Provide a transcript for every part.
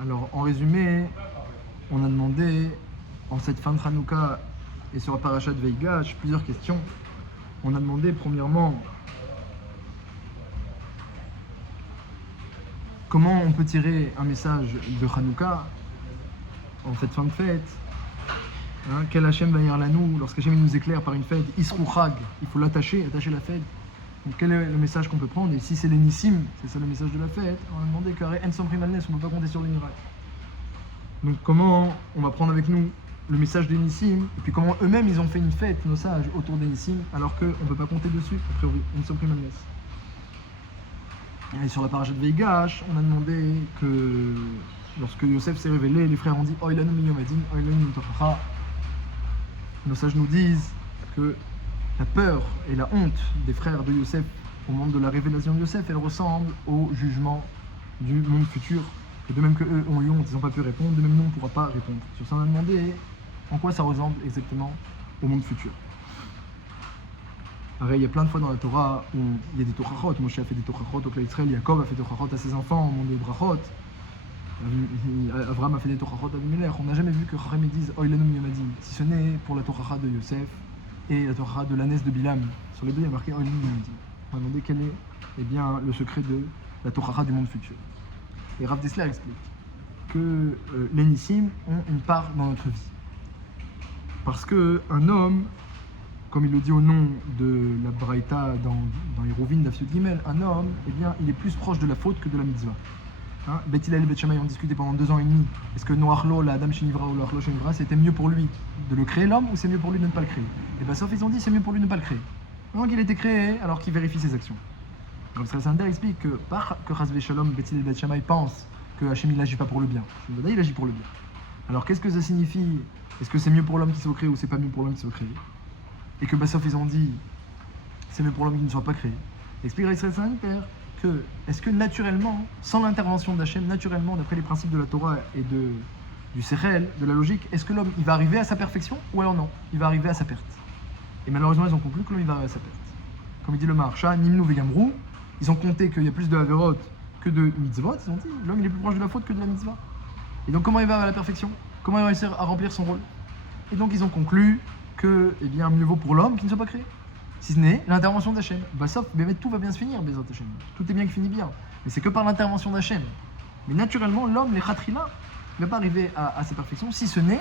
Alors, en résumé, on a demandé, en cette fin de Hanouka et sur la paracha de Veigash, plusieurs questions. On a demandé, premièrement, comment on peut tirer un message de Hanouka en cette fin de fête. Quel Hachem va à nous lorsqu'Hachem nous éclaire par une fête, Isrou Chag, il faut attacher la fête. Donc quel est le message qu'on peut prendre? Et si c'est les Nissim, c'est ça le message de la fête, on a demandé qu'Aré En Somprim Al Nes, on ne peut pas compter sur les miracles. Donc comment on va prendre avec nous le message des Nissim, et puis comment eux-mêmes ils ont fait une fête, nos sages, autour des Nissim, alors qu'on ne peut pas compter dessus, a priori, En Somprim Al Nes. Et sur la paracha de Veigash, on a demandé que lorsque Yosef s'est révélé, les frères ont dit Oilanu miyomadin, Oilanu mintochacha. Nos sages nous disent que la peur et la honte des frères de Yosef au moment de la révélation de Yosef, elle ressemble au jugement du monde futur. Et de même que eux ont eu honte, ils n'ont pas pu répondre, de même nous on ne pourra pas répondre. Sur ça on a demandé en quoi ça ressemble exactement au monde futur. Pareil, il y a plein de fois dans la Torah où il y a des tochachot. Moshe a fait des tochachot au Klal Yisraël, Yaakov a fait des tochachot à ses enfants au monde des brachot. Avraham a fait des tochachot à Abimelech. On n'a jamais vu que Chachamim disent Oilanu miyomadin, si ce n'est pour la tochacha de Yosef et la tochacha de l'ânesse de Bilam. Sur les deux, il y a marqué Oilanu miyomadin. On a demandé quel est le secret de la tochacha du monde futur. Et Rav Dessler explique que les Nissim ont une part dans notre vie. Parce qu'un homme, comme il le dit au nom de la Braïta dans Hérouvin d'Afyot Gimel, un homme, il est plus proche de la faute que de la mitzvah. Beth Hillel et Beth Shammai ont discuté pendant 2 ans et demi. Est-ce que Noachlo, la Adam Shinivra ou Noachlo Shinivra, c'était mieux pour lui de le créer l'homme ou c'est mieux pour lui de ne pas le créer? Et bien sauf ils ont dit c'est mieux pour lui de ne pas le créer. Donc il a été créé alors qu'il vérifie ses actions. Donc Sander explique que par que Chasvé Shalom, Beth Hillel et Beth Shammai pensent que Hachem il n'agit pas pour le bien. Il agit pour le bien. Alors qu'est-ce que ça signifie? Est-ce que c'est mieux pour l'homme qui soit créé ou c'est pas mieux pour l'homme qui soit créé? Et que Bassof ils ont dit c'est mieux pour l'homme qui ne soit pas créé. Explique Israël Saint-Père que est-ce que naturellement, sans l'intervention d'Hachem, naturellement, d'après les principes de la Torah et du Sechel, de la logique, est-ce que l'homme il va arriver à sa perfection ou alors non? Il va arriver à sa perte. Et malheureusement ils ont conclu que l'homme il va arriver à sa perte. Comme il dit le Maharsha, Nimnu Vegamrou, ils ont compté qu'il y a plus de Haverot que de mitzvot, ils ont dit l'homme il est plus proche de la faute que de la mitzvah. Et donc comment il va à la perfection? Comment il va réussir à remplir son rôle? Et donc ils ont conclu que mieux vaut pour l'homme qui ne soit pas créé. Si ce n'est l'intervention d'Hachem. Sauf, tout va bien se finir, Bezrat Hachem. Tout est bien qui finit bien. Mais c'est que par l'intervention d'Hachem. Mais naturellement, l'homme, les khatrila, ne va pas arriver à sa perfection, si ce n'est,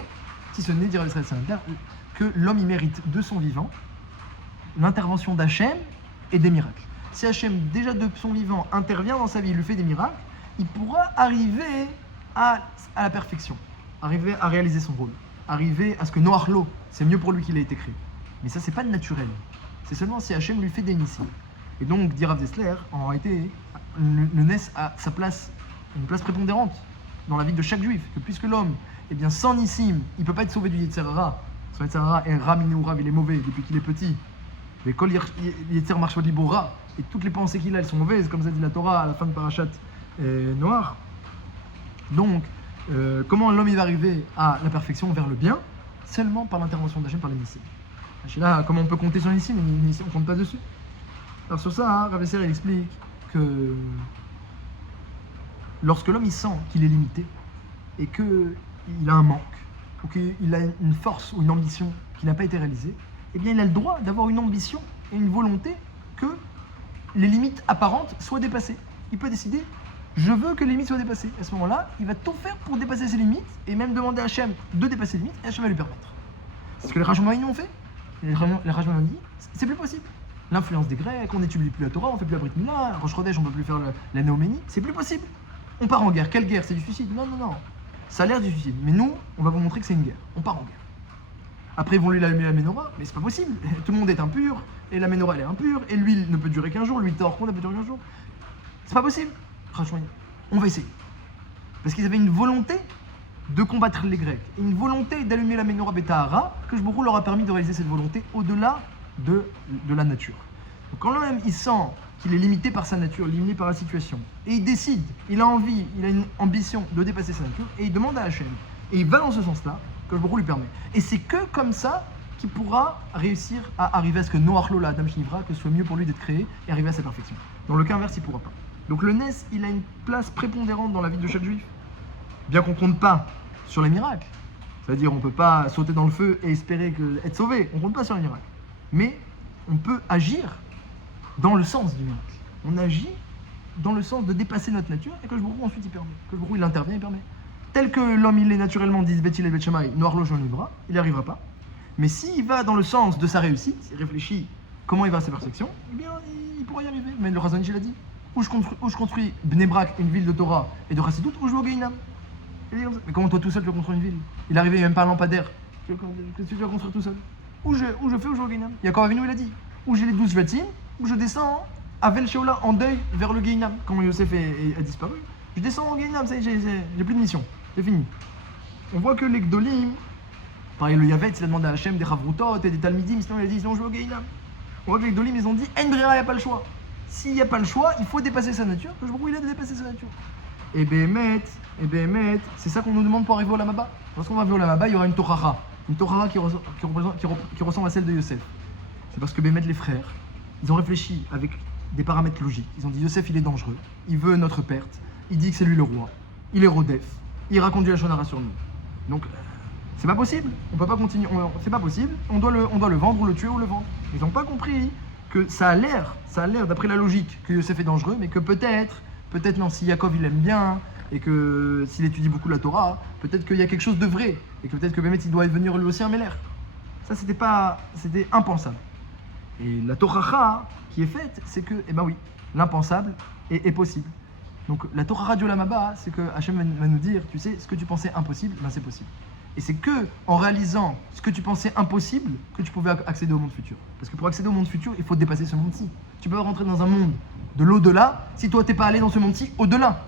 dire Israël Saint-Père, que l'homme y mérite de son vivant l'intervention d'Hachem et des miracles. Si Hachem, déjà de son vivant, intervient dans sa vie, il lui fait des miracles, il pourra arriver à la perfection, arriver à réaliser son rôle, arriver à ce que Noachlo, c'est mieux pour lui qu'il a été créé. Mais ça, c'est pas naturel. C'est seulement si Hachem lui fait des nissim. Et donc, dit Rav Dessler, en réalité, le Nes a sa place, une place prépondérante dans la vie de chaque juif. Que puisque l'homme, sans nissim, il ne peut pas être sauvé du Yetzer Hara. Son Yetzer Hara est Ramineurav, il est mauvais depuis qu'il est petit. Mais Kol Yetzer Marshot Libora, et toutes les pensées qu'il a, elles sont mauvaises, comme ça dit la Torah à la fin de Parashat Noir. Donc, comment l'homme il va arriver à la perfection vers le bien? Seulement par l'intervention d'Hachem, par les nissim. Là, comment on peut compter sur ici, mais ici on ne compte pas dessus. Alors sur ça, Rav Esser il explique que lorsque l'homme il sent qu'il est limité et qu'il a un manque, ou qu'il a une force ou une ambition qui n'a pas été réalisée, il a le droit d'avoir une ambition et une volonté que les limites apparentes soient dépassées. Il peut décider, je veux que les limites soient dépassées. À ce moment-là, il va tout faire pour dépasser ses limites et même demander à Hachem de dépasser les limites et Hachem va lui permettre. C'est ce que les Rajmaïn ont fait. Les Rajmaïn ont dit, c'est plus possible. L'influence des Grecs, on n'étudie plus la Torah, on ne fait plus la Brit Mila, Rosh Chodesh, on ne peut plus faire la Néoménie, c'est plus possible. On part en guerre. Quelle guerre? C'est du suicide? Non. Ça a l'air du suicide. Mais nous, on va vous montrer que c'est une guerre. On part en guerre. Après, ils vont lui allumer la menorah, mais c'est pas possible. Tout le monde est impur, et la menorah elle est impure, et l'huile ne peut durer qu'un jour, l'huile de Torah ne peut durer qu'un jour. C'est pas possible. Franchement, on va essayer. Parce qu'ils avaient une volonté de combattre les Grecs, et une volonté d'allumer la menorah Betahara, que Jborou leur a permis de réaliser cette volonté au-delà de la nature. Donc quand l'homme il sent qu'il est limité par sa nature, limité par la situation, et il décide, il a envie, il a une ambition de dépasser sa nature, et il demande à Hachem, et il va dans ce sens-là, que Jborou lui permet. Et c'est que comme ça qu'il pourra réussir à arriver à ce que Noachlo, la Adam Shinivra, que ce soit mieux pour lui d'être créé et arriver à sa perfection. Dans le cas inverse, il ne pourra pas. Donc le Nes, il a une place prépondérante dans la vie de chaque juif. bien qu'on ne compte pas sur les miracles. C'est-à-dire, on ne peut pas sauter dans le feu et espérer être sauvé. On ne compte pas sur les miracles. Mais on peut agir dans le sens du miracle. On agit dans le sens de dépasser notre nature et que le Baruch Hu ensuite il permet. Que le Baruch Hu il intervient, il permet. Tel que l'homme il est naturellement, disent Bethil et Bethshamay, noir loge en livra, il n'y arrivera pas. Mais s'il va dans le sens de sa réussite, s'il réfléchit comment il va à sa perfection, eh bien il pourra y arriver. Mais le Razon il a dit, où je construis Bnei Brak, une ville de Torah et de Chassidut, ou je vais au Gehinam. Mais comment toi tout seul tu vas construire une ville? Il est arrivé, il n'y a même pas un lampadaire. Qu'est-ce que tu vas construire tout seul? Où je fais, où je vais au Gehinam. Yaakov Avinu il a dit, où j'ai les 12 Shvatim, où je descends à Vel Sheola en deuil vers le Gehinam. Quand Yosef a disparu, je descends au Gehinam, ça y est, j'ai plus de mission, c'est fini. On voit que les Gdolim, pareil le Yavet, il a demandé à Hachem des Chavrutot et des Talmidim, sinon il a dit sinon je vais au Gehinam. On voit que les Gdolim ils ont dit En Brera, il n'y a pas le choix. S'il n'y a pas le choix, il faut dépasser sa nature, que je vous il a dépasser sa nature. Et Béhémet, c'est ça qu'on nous demande pour arriver au Lamaba. Lorsqu'on va arriver au Lamaba, il y aura une Torara qui ressemble à celle de Yosef. C'est parce que Béhémet, les frères, ils ont réfléchi avec des paramètres logiques. Ils ont dit Yosef, il est dangereux, il veut notre perte, il dit que c'est lui le roi, il est Rodef, il raconte du Lachon Hara sur nous. Donc, c'est pas possible, on peut pas continuer, c'est pas possible, on doit le vendre ou le tuer ou le vendre. Ils n'ont pas compris que ça a l'air d'après la logique que Yosef est dangereux, mais que peut-être non, si Yaakov il aime bien et que s'il étudie beaucoup la Torah, peut-être qu'il y a quelque chose de vrai et que peut-être que Bémet il doit devenir lui aussi un Méler. Ça c'était impensable. Et la Torah qui est faite, c'est que, eh ben oui, l'impensable est possible. Donc la Torah du Olam Haba, c'est que Hachem va nous dire, tu sais, ce que tu pensais impossible, ben c'est possible. Et c'est que en réalisant ce que tu pensais impossible que tu pouvais accéder au monde futur. Parce que pour accéder au monde futur, il faut dépasser ce monde-ci. Tu peux rentrer dans un monde de l'au-delà si toi t'es pas allé dans ce monde-ci au-delà.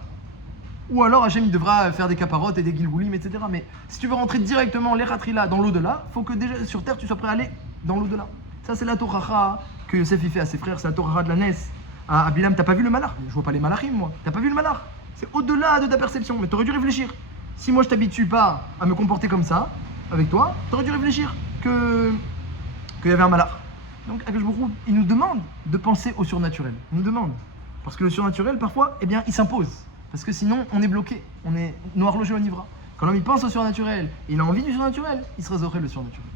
Ou alors Hachem il devra faire des caparottes et des gilgoulim, etc. Mais si tu veux rentrer directement l'Eratrila dans l'au-delà, il faut que déjà sur terre tu sois prêt à aller dans l'au-delà. Ça c'est la Torah que Yosef il fait à ses frères, c'est la Torah de la Nes. À Bilam, t'as pas vu le malach? Je vois pas les malachim moi. T'as pas vu le malach? C'est au-delà de ta perception, mais t'aurais dû réfléchir. Si moi je t'habitue pas à me comporter comme ça, avec toi, t'aurais dû réfléchir qu'il y avait un malach. Donc Akadosh Baruch Hu, il nous demande de penser au surnaturel. Il nous demande. Parce que le surnaturel, parfois, eh bien, il s'impose. Parce que sinon, on est bloqué. On est noir logé au nivra. Quand l'homme il pense au surnaturel, et il a envie du surnaturel, il se résoudrait le surnaturel.